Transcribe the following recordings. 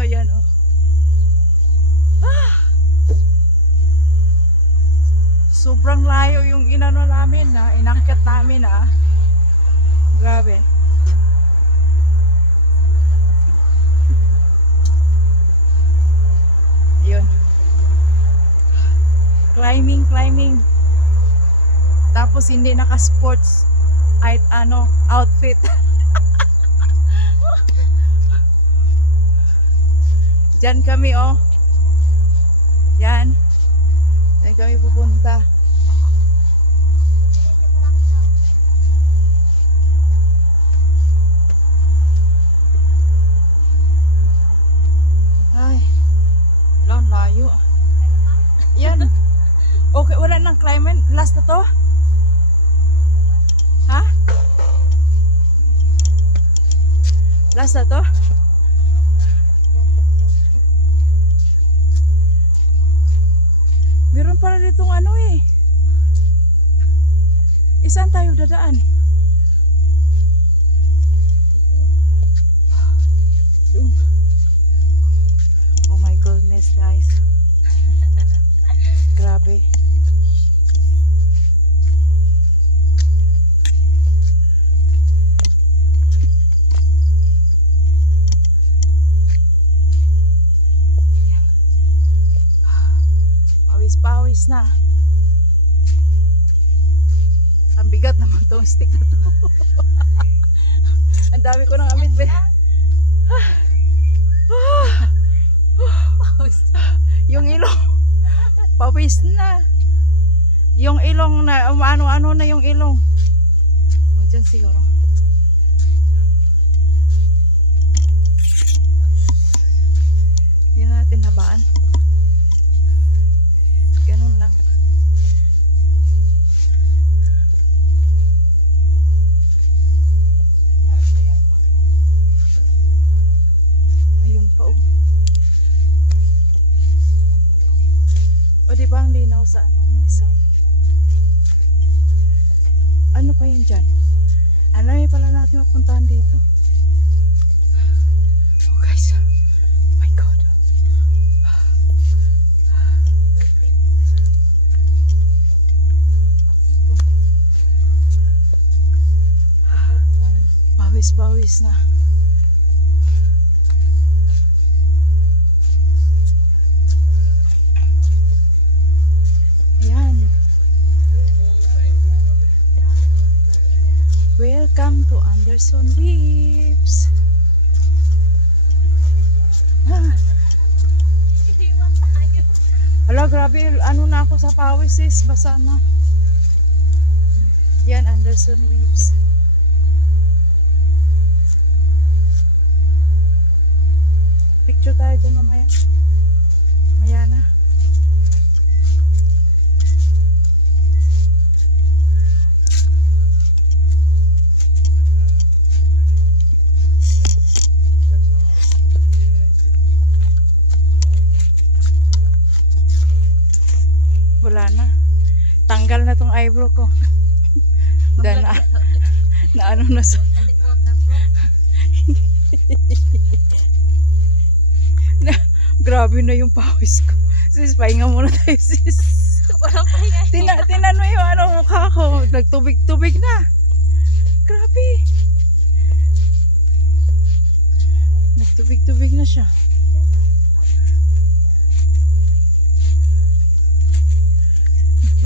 Oh, yan oh. Ah, sobrang layo yung inano namin na inakyat namin Grabe. Yun. Climbing. Tapos hindi naka-sports outfit. Diyan kami oh. Yan. Diyan kami pupunta. Ay. Layo. Yan. Okay, wala nang climate. Last na to? Ha? Last na to? Meron pala ditong Isaan tayo dadaan? Oh my goodness, guys. Grabe. Pawis na. Ang bigat naman tong stick na to. Ang dami ko nang amit. Yung ilong. Pawis na. Yung ilong na, ano na yung ilong. O, dyan siguro. Hindi na natin habaan. Ganun lang. Ayun pa oh. O diba ang linaw sa isang ano pa yun dyan? Ano yung pala natin mapuntahan dito? Oh guys. Oh my God. Pawis na. Ayan. Welcome to Anderson Weaves. Hala, grabe. Ano na ako sa pawis sis. Basa na. Yan, Anderson Weaves. Picture tayo dyan mamaya. Maya na. Wala na. Tanggal na tong eyebrow ko. Dan na ano na sa grabe na yung pawis ko. Sis, pahinga muna tayo sis. Walang pahinga. Tinan mo yung mukha ko. Nagtubig-tubig na. Grabe. Nagtubig-tubig na siya.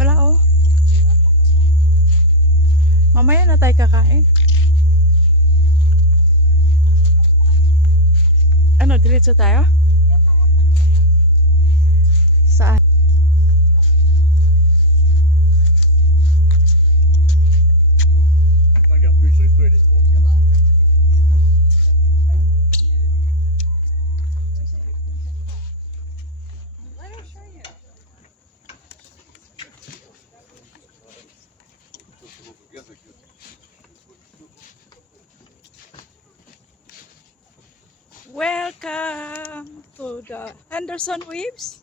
Wala oh. Mamaya na tayo kakain. Ano, diretso tayo? Saan? Welcome to the Anderson Weaves.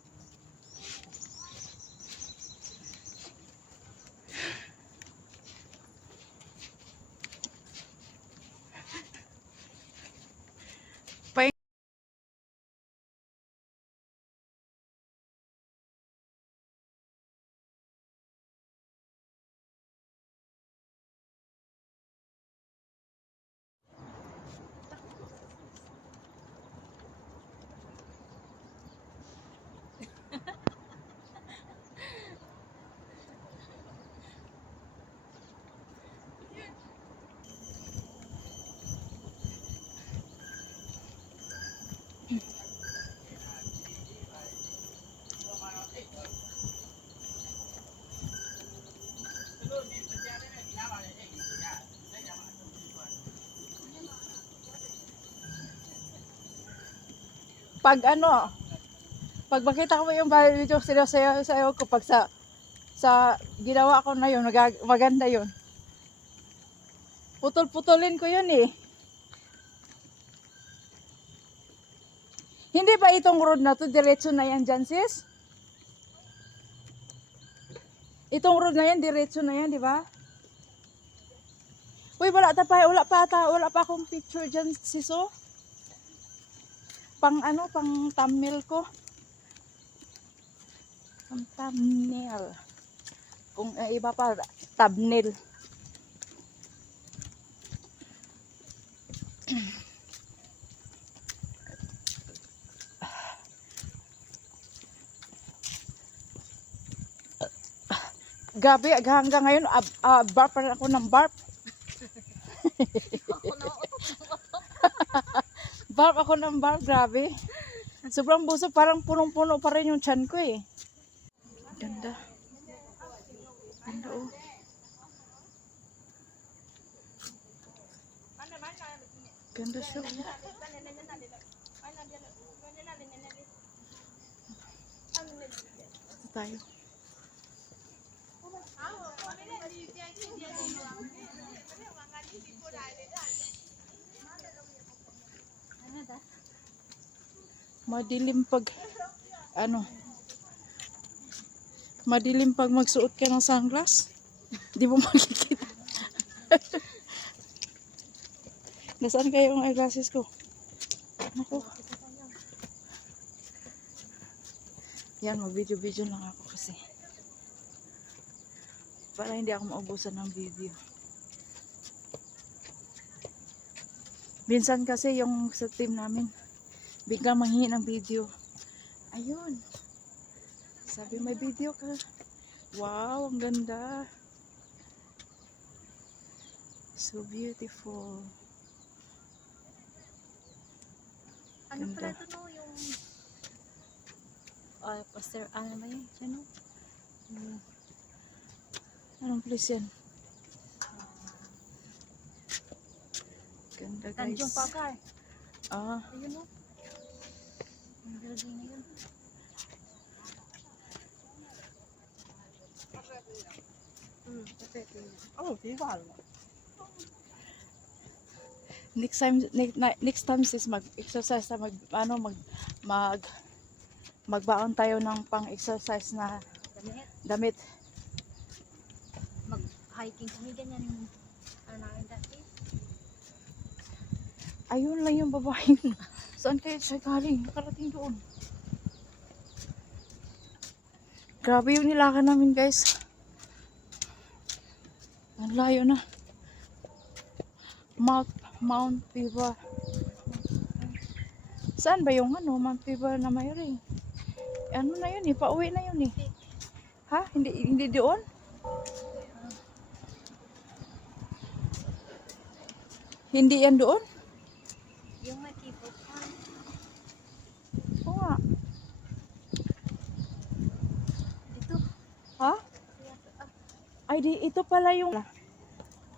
Pag ano, pag makita ko yung video sayo ko pag sa ginawa ko na yun, maganda yun. Putol-putulin ko yun eh. Hindi ba itong road na to, diretso na yan dyan sis? Itong road na yan, diretso na yan, di ba? Uy, wala pa akong picture dyan sis oh. Pang ano, pang thumbnail ko. Pang thumbnail. Kung iba pa, thumbnail. Gabi, hanggang ngayon, barp pa rin ako ng barp. Barp ako ng barp, grabe. Sobrang busog, parang punong-puno pa rin yung tiyan ko eh. Ganda. Ganda oh. Ganda siya. Ito tayo. Madilim pag ano, madilim pag magsuot ka ng sunglass, di mo makikita. Nasaan kayo ang eyeglasses ko? Ako. Yan, mag-video-video lang ako kasi para hindi ako maubusan ng video. Minsan kasi yung sa team namin biglang manghingi ng video. Ayun. Sabi, may video ka. Wow, ang ganda. So beautiful. Ano Ganda. pala ito no? Yung poster, ano ba yun? Siya no? Anong place yan? Ganda guys. Tanjong Pagar. Ah, Ayun no? Ang building na yun. oh, diba? Next time sis mag-exercise na magbaon tayo ng pang-exercise na damit. Mag-hiking kami ganyan yung ano namin dati. Ayun lang yung babae. Saan kayo siya galing? Nakarating doon. Grabe yung nilakan namin guys. Ang layo na. Mount Piva. Saan ba yung ano? Mount Piva na mayroon? Ano na yun eh? Pauwi na yun eh. Ha? Hindi doon? Hindi yan doon? Yung may keyboard pa. Oo nga. Dito. Ha? Ay, ito pala yung...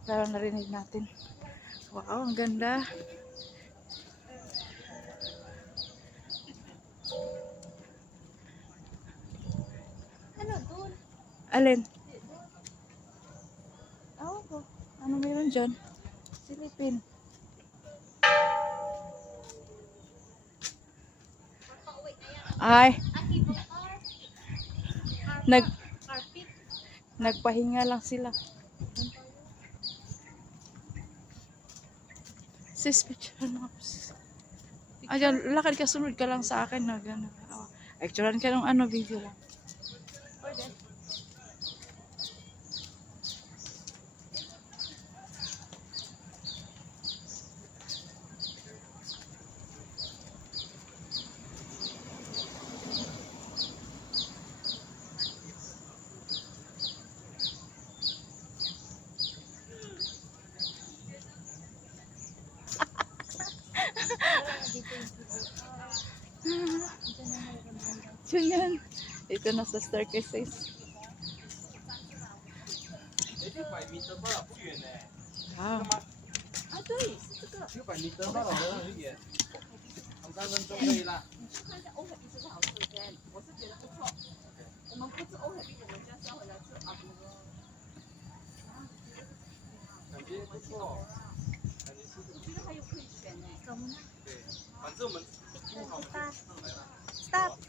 Parang narinig natin. Wow, ang ganda. Ano doon? Alin? Oh, ano meron dyan? Silipin. Ay, Keyboard car. Carpet. nagpahinga lang sila. Sis, picture mo. Ayan, lakad ka, sunod ka lang sa akin na gano'n. Picturean ka ng ano, video lang. Dito yung keyboard car. Ganyan. Dito na sa staircase. 600米吧，不远呢。 Wow. 啊，对，是这个。 600米吧，老人很远，2、3分钟可以啦。你去看一下欧海碧是不是好吃的先？我是觉得不错。我们不吃欧海碧，我们就要下回来吃阿布罗。感觉不错，感觉是我觉得还有可以选呢。怎么呢？对，反正我们不好上来了。 Stop。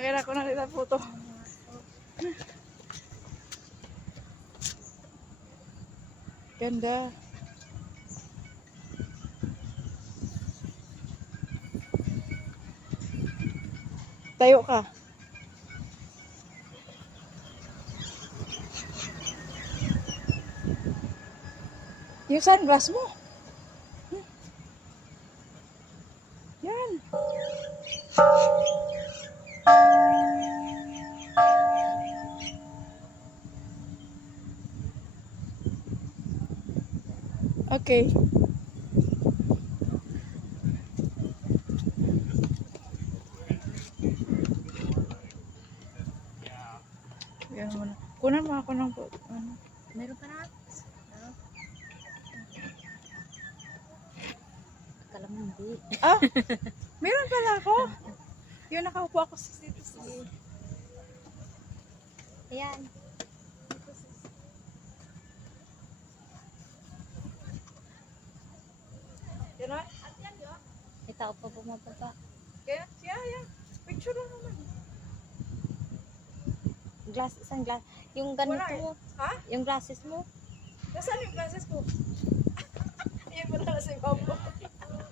Akala ko nakita photo. Ganda. Tayo ka. Yung sunglass mo. Yan. Okay. Yan muna. Kunan mo ako ng ano. Meron pa na? Meron. Akala mo hindi. Ah, meron pala ako. Yung nakaupo ako sa dito. Ayan. Yan na. May tao pa bumababa. Kaya, yan. Picture lang naman. Glass, isang glass. Yung ganito Wala eh. mo. Ha? Yung glasses mo. Nasaan yung glasses ko? Ayan mo na sa ibabaw.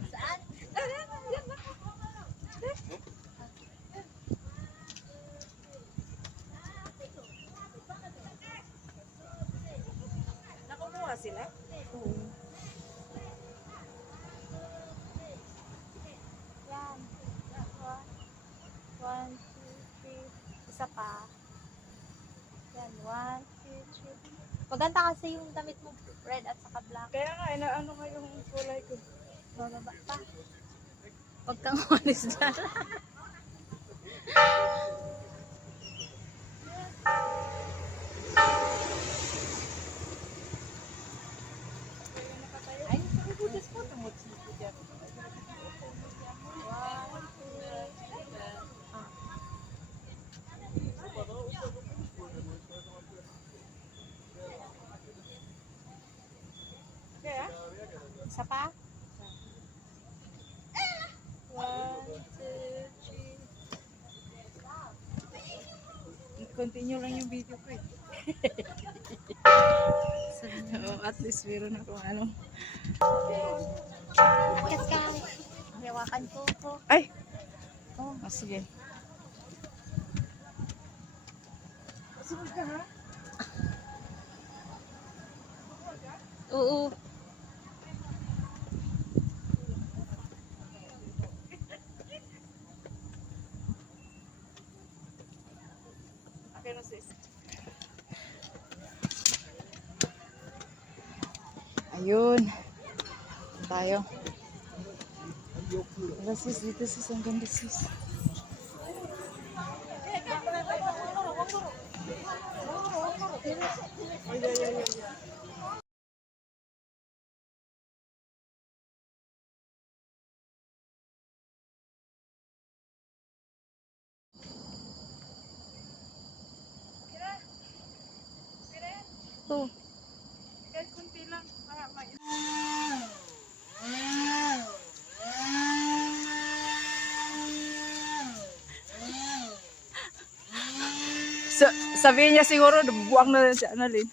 Saan? Yan na. Nakumuha sila? Oo. Yan. One, two, three. Isa pa. Yan. One, two, three. Maganda kasi yung damit mo. Red at saka black. Kaya nga, ano nga yung kulay ko. Bababa pa. Huwag kang umalis dyan. Ay, sabi ko, just po tungod sito dyan. Kaya? Isa pa? One, two, three. Continue lang yung video ko eh. Sabi Oo, at least meron akong ano. Akyat ka. Hawakan ko ko. Ay! Oh. Oh, sige. Sunod ka ha? Oo. Okay na sis. Ayun. Tayo. Wala sis, dito sis. Ang ganda sis. Oh. Kahit kunti lang para sabihin niya siguro, nabubuang na si Annalyn.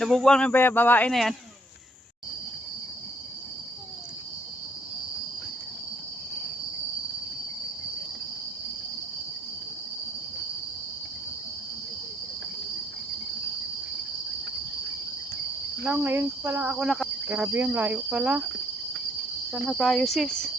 Nabubuang na ba yung babae na yan? Wala, ngayon ko pa lang ako Grabe yung layo pala. Saan na tayo sis?